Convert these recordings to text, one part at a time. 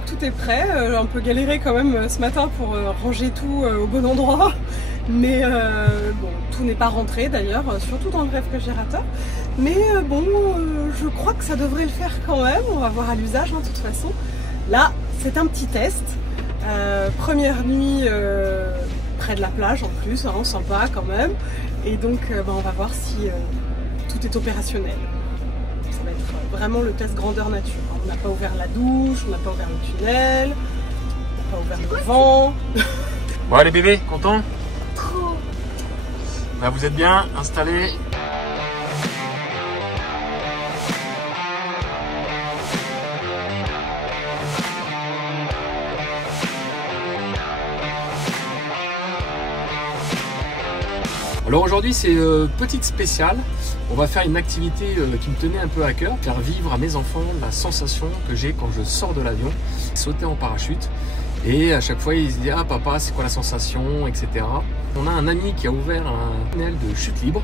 crois que tout est prêt. J'ai un peu galéré quand même ce matin pour ranger tout au bon endroit. Mais bon, tout n'est pas rentré d'ailleurs, surtout dans le greffe congélateur. Mais bon, je crois que ça devrait le faire quand même. On va voir à l'usage, de toute façon. Là, c'est un petit test. Première nuit près de la plage en plus, hein, sympa quand même. Et donc, on va voir si tout est opérationnel. Ça va être vraiment le test grandeur nature. On n'a pas ouvert la douche, on n'a pas ouvert le tunnel, on n'a pas ouvert le vent. Bon allez bébé, content? Trop. Là vous êtes bien installés? Alors aujourd'hui c'est petite spéciale, on va faire une activité qui me tenait un peu à cœur, faire vivre à mes enfants la sensation que j'ai quand je sors de l'avion, sauter en parachute. Et à chaque fois ils se disent ah papa c'est quoi la sensation, etc. On a un ami qui a ouvert un tunnel de chute libre,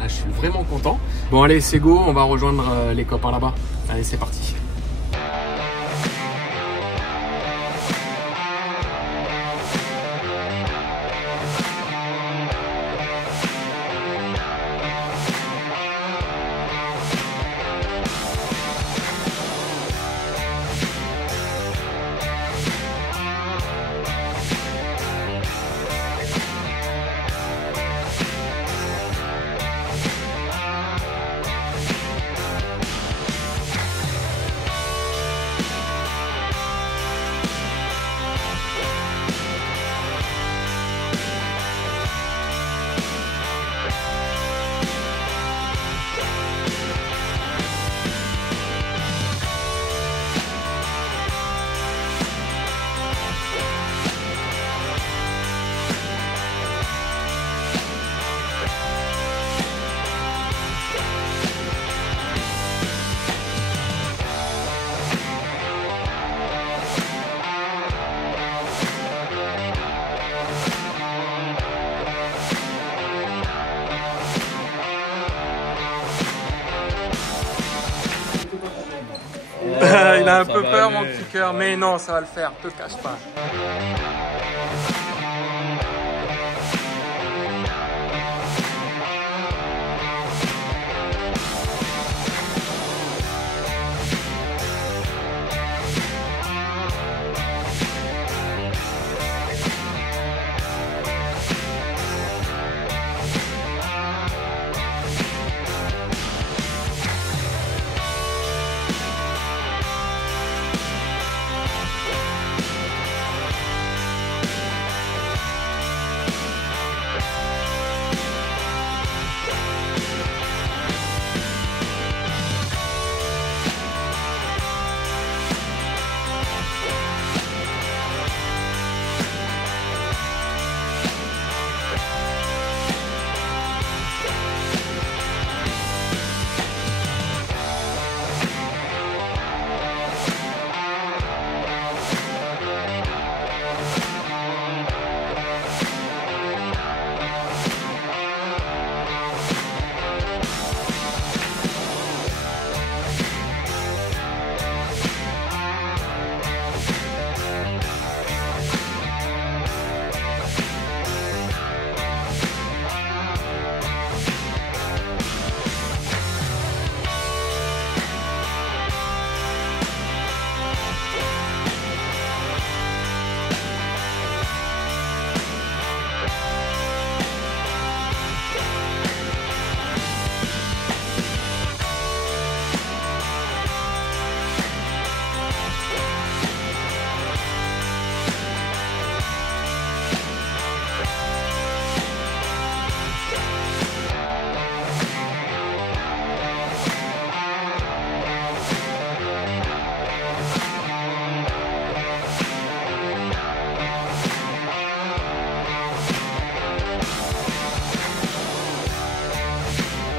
là, je suis vraiment content. Bon allez c'est go, on va rejoindre les copains là-bas, allez c'est parti. Il a un peu peur mon petit cœur, mais non ça va le faire, te cache pas.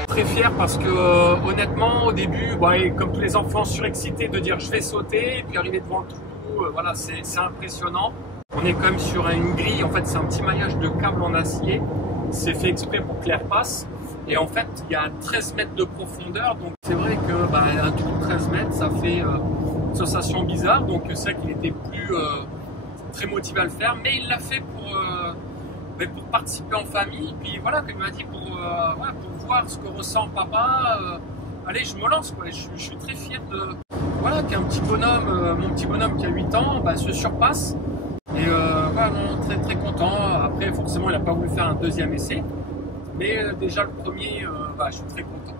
Très fier parce que honnêtement au début, comme tous les enfants surexcités de dire je vais sauter et puis arriver devant le trou, voilà c'est impressionnant. On est quand même sur une grille, en fait c'est un petit maillage de câble en acier, c'est fait exprès pour que l'air passe et en fait il y a 13 mètres de profondeur donc c'est vrai que un trou de 13 mètres ça fait une sensation bizarre, donc c'est vrai qu'il était plus très motivé à le faire, mais il l'a fait pour participer en famille. Puis voilà, comme il m'a dit, pour voir ce que ressent papa. Allez, je me lance, quoi. Je suis très fier de voilà qu'un petit bonhomme, mon petit bonhomme qui a 8 ans, se surpasse. Et voilà, non, très très content. Après, forcément, il n'a pas voulu faire un deuxième essai, mais déjà le premier, je suis très content.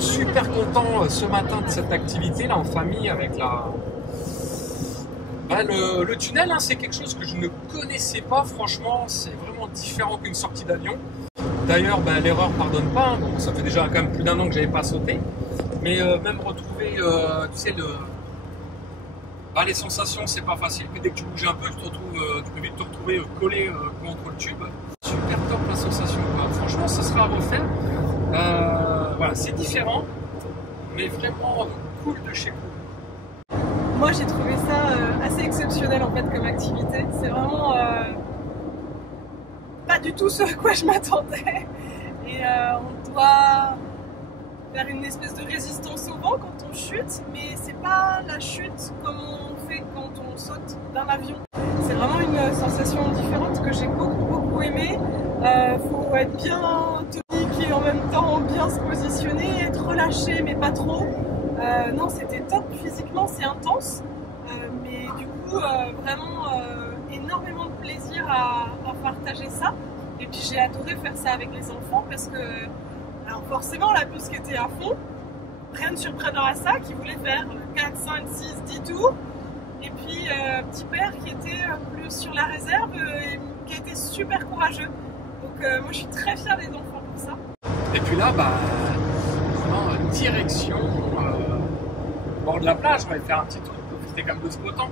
Super content ce matin de cette activité là en famille avec le tunnel, hein, c'est quelque chose que je ne connaissais pas, franchement c'est vraiment différent qu'une sortie d'avion. D'ailleurs l'erreur pardonne pas, hein, donc ça fait déjà quand même plus d'1 an que j'avais pas sauté, mais même retrouver tu sais les sensations c'est pas facile, mais dès que tu bouges un peu tu peux vite te retrouver collé contre le tube. Super top la sensation, quoi. Franchement ça sera à refaire. Voilà, c'est différent, mais vraiment cool de chez cool. Moi j'ai trouvé ça assez exceptionnel en fait comme activité. C'est vraiment pas du tout ce à quoi je m'attendais. Et on doit faire une espèce de résistance au vent quand on chute, mais c'est pas la chute comme on fait quand on saute d'un avion. C'est vraiment une sensation différente que j'ai beaucoup aimée. Faut être bien tonique et en même temps bien se positionner, être relâché mais pas trop. Non, c'était top physiquement, c'est intense, mais du coup vraiment énormément de plaisir à partager ça. Et puis j'ai adoré faire ça avec les enfants parce que alors forcément la puce qui était à fond, rien de surprenant à ça, qui voulait faire 4, 5, 6, 10 tours. Et puis petit père qui était plus sur la réserve et qui a été super courageux. Donc moi je suis très fière des enfants pour ça. Et puis là, vraiment direction bord de la plage, on va faire un petit tour, profiter comme de ce beau temps.